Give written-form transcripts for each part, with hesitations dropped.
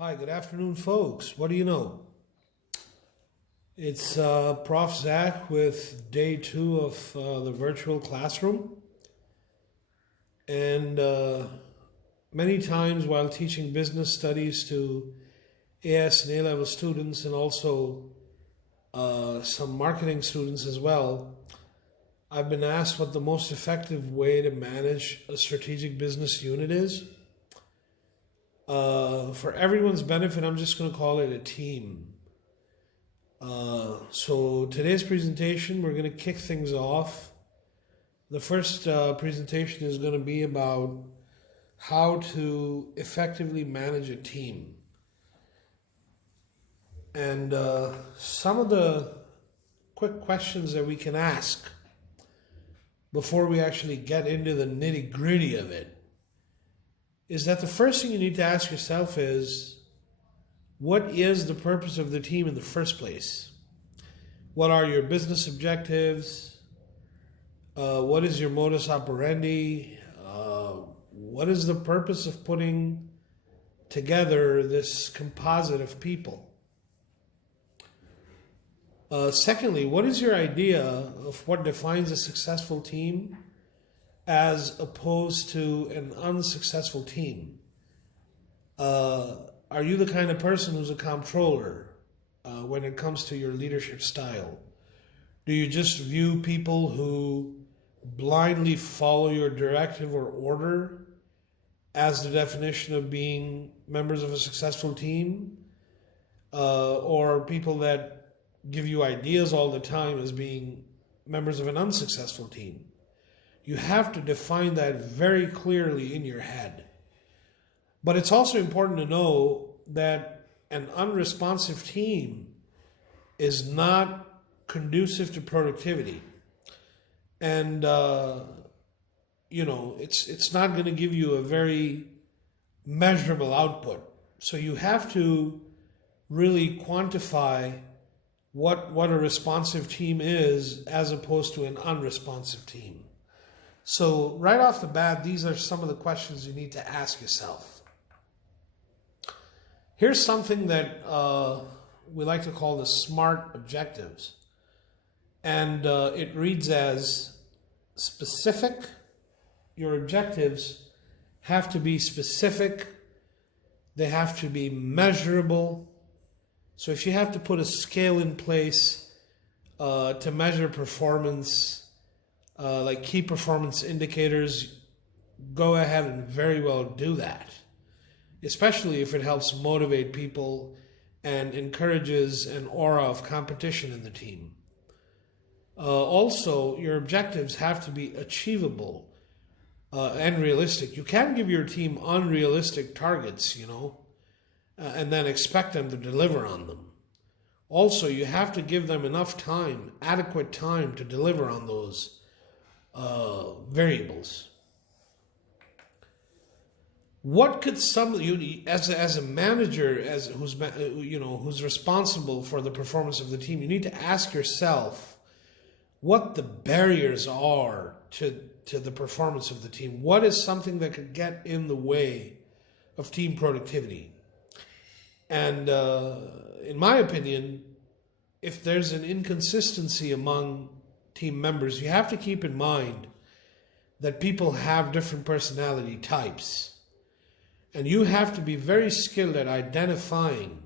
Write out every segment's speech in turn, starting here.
Hi, good afternoon, folks. What do you know? It's Prof.ZAK with day 2 of the virtual classroom. And many times while teaching business studies to AS and A-level students and also some marketing students as well, I've been asked what the most effective way to manage a strategic business unit is. For everyone's benefit, I'm just going to call it a team. So today's presentation, we're going to kick things off. The first presentation is going to be about how to effectively manage a team. And some of the quick questions that we can ask before we actually get into the nitty-gritty of it is that the first thing you need to ask yourself is, what is the purpose of the team in the first place? What are your business objectives? What is your modus operandi? What is the purpose of putting together this composite of people? Secondly, what is your idea of what defines a successful team as opposed to an unsuccessful team? Are you the kind of person who's a comptroller when it comes to your leadership style? Do you just view people who blindly follow your directive or order as the definition of being members of a successful team? Or people that give you ideas all the time as being members of an unsuccessful team? You have to define that very clearly in your head. But it's also important to know that an unresponsive team is not conducive to productivity. And, it's not going to give you a very measurable output. So you have to really quantify what a responsive team is as opposed to an unresponsive team. So right off the bat, these are some of the questions you need to ask yourself. Here's something that we like to call the SMART objectives. And it reads as specific. Your objectives have to be specific. They have to be measurable. So if you have to put a scale in place to measure performance, like key performance indicators, go ahead and very well do that, especially if it helps motivate people and encourages an aura of competition in the team. Also, your objectives have to be achievable and realistic. You can't give your team unrealistic targets, and then expect them to deliver on them. Also, you have to give them enough time, adequate time to deliver on those variables. What could you, as a manager, who's responsible for the performance of the team, you need to ask yourself what the barriers are to the performance of the team. What is something that could get in the way of team productivity? And in my opinion, if there's an inconsistency among team members, you have to keep in mind that people have different personality types. And you have to be very skilled at identifying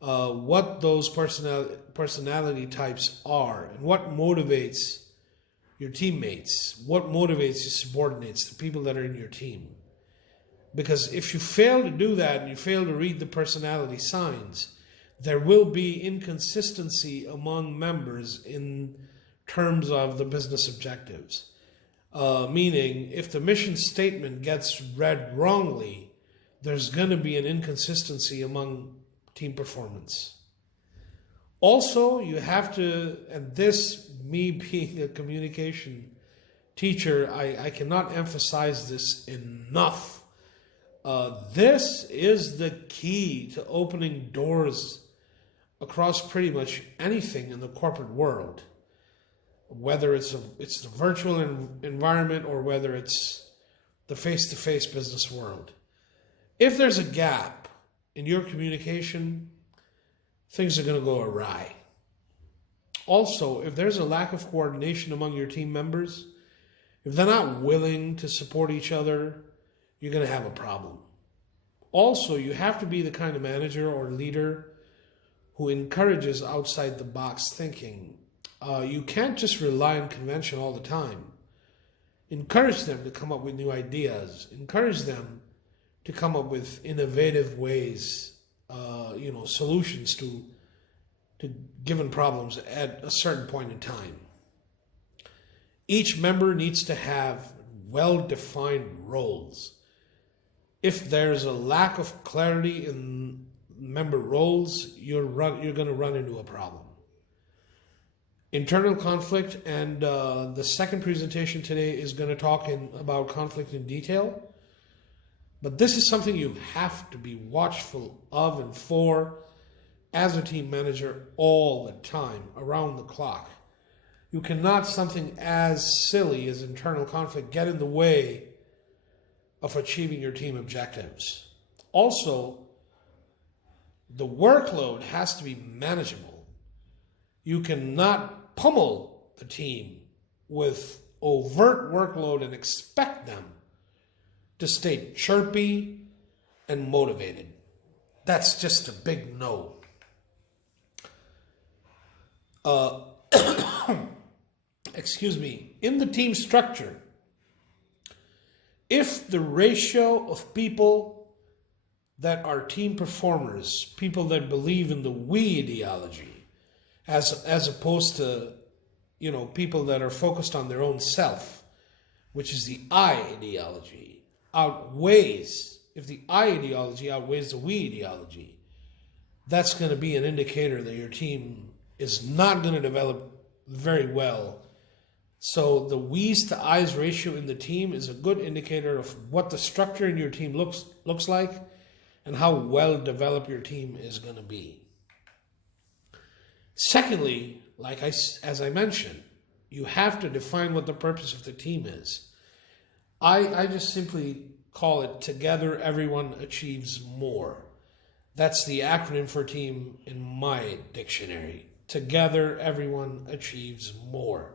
what those personality types are and what motivates your teammates, what motivates your subordinates, the people that are in your team. Because if you fail to do that and you fail to read the personality signs, there will be inconsistency among members in terms of the business objectives. Meaning, if the mission statement gets read wrongly, there's going to be an inconsistency among team performance. Also, you have to, and this, me being a communication teacher, I cannot emphasize this enough. This is the key to opening doors across pretty much anything in the corporate world, whether it's the virtual environment or whether it's the face-to-face business world. If there's a gap in your communication, things are going to go awry. Also, if there's a lack of coordination among your team members, if they're not willing to support each other, you're going to have a problem. Also, you have to be the kind of manager or leader who encourages outside the box thinking. You can't just rely on convention all the time. Encourage them to come up with new ideas. Encourage them to come up with innovative ways, solutions to given problems at a certain point in time. Each member needs to have well-defined roles. If there's a lack of clarity in member roles, you're going to run into a problem. Internal conflict, and the second presentation today is going to talk about conflict in detail. But this is something you have to be watchful of and for as a team manager all the time, around the clock. You cannot something as silly as internal conflict get in the way of achieving your team objectives. Also, the workload has to be manageable. You cannot pummel the team with overt workload and expect them to stay chirpy and motivated. That's just a big no. In the team structure, if the ratio of people that are team performers, people that believe in the we ideology, as opposed to, people that are focused on their own self, which is the I ideology, if the I ideology outweighs the we ideology, that's going to be an indicator that your team is not going to develop very well. So the we's to I's ratio in the team is a good indicator of what the structure in your team looks like and how well developed your team is going to be. Secondly, as I mentioned, you have to define what the purpose of the team is. I just simply call it Together Everyone Achieves More. That's the acronym for team in my dictionary. Together Everyone Achieves More.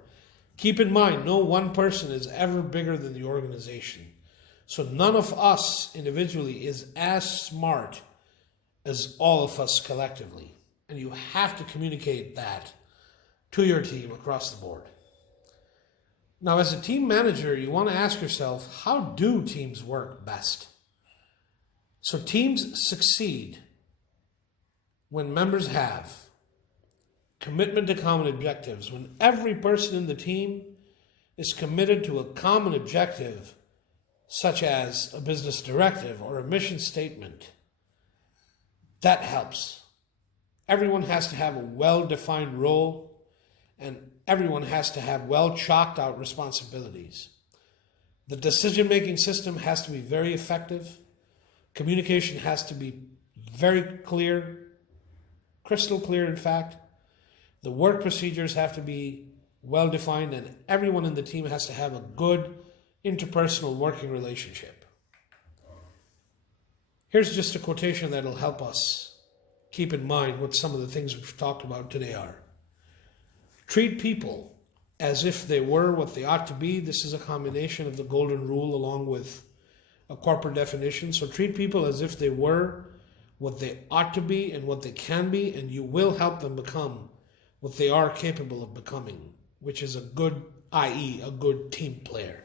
Keep in mind, no one person is ever bigger than the organization. So none of us individually is as smart as all of us collectively. And you have to communicate that to your team across the board. Now, as a team manager, you want to ask yourself, how do teams work best? So teams succeed when members have commitment to common objectives. When every person in the team is committed to a common objective, such as a business directive or a mission statement, that helps. Everyone has to have a well-defined role, and everyone has to have well-chalked out responsibilities. The decision-making system has to be very effective. Communication has to be very clear, crystal clear, in fact. The work procedures have to be well-defined, and everyone in the team has to have a good interpersonal working relationship. Here's just a quotation that'll help us keep in mind what some of the things we've talked about today are. Treat people as if they were what they ought to be. This is a combination of the golden rule along with a corporate definition. So treat people as if they were what they ought to be and what they can be, and you will help them become what they are capable of becoming, which is a good, i.e., a good team player.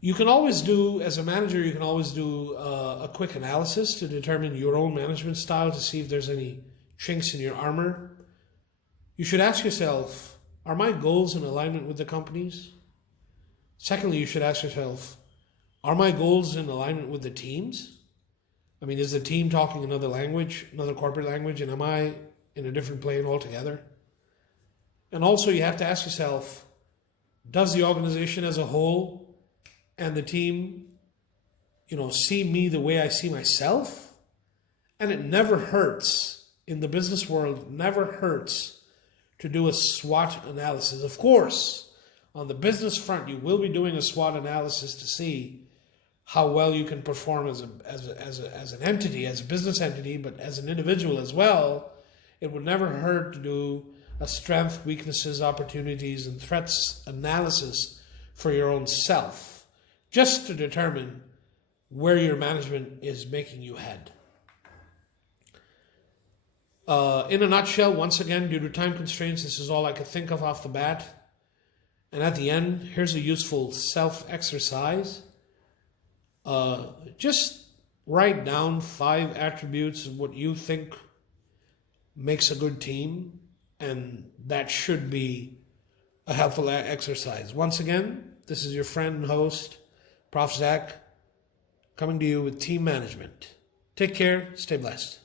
You can always do, as a manager, you can always do a quick analysis to determine your own management style to see if there's any chinks in your armor. You should ask yourself, are my goals in alignment with the company's? Secondly, you should ask yourself, are my goals in alignment with the team's? I mean, is the team talking another language, another corporate language, and am I in a different plane altogether? And also you have to ask yourself, does the organization as a whole and the team, see me the way I see myself? And it never hurts, in the business world, never hurts to do a SWOT analysis. Of course, on the business front, you will be doing a SWOT analysis to see how well you can perform as an entity, as a business entity, but as an individual as well, it would never hurt to do a strength, weaknesses, opportunities, and threats analysis for your own self, just to determine where your management is making you head. In a nutshell, once again, due to time constraints, this is all I could think of off the bat. And at the end, here's a useful self-exercise. Just write down 5 attributes of what you think makes a good team, and that should be a helpful exercise. Once again, this is your friend and host, Prof.ZAK, coming to you with team management. Take care, stay blessed.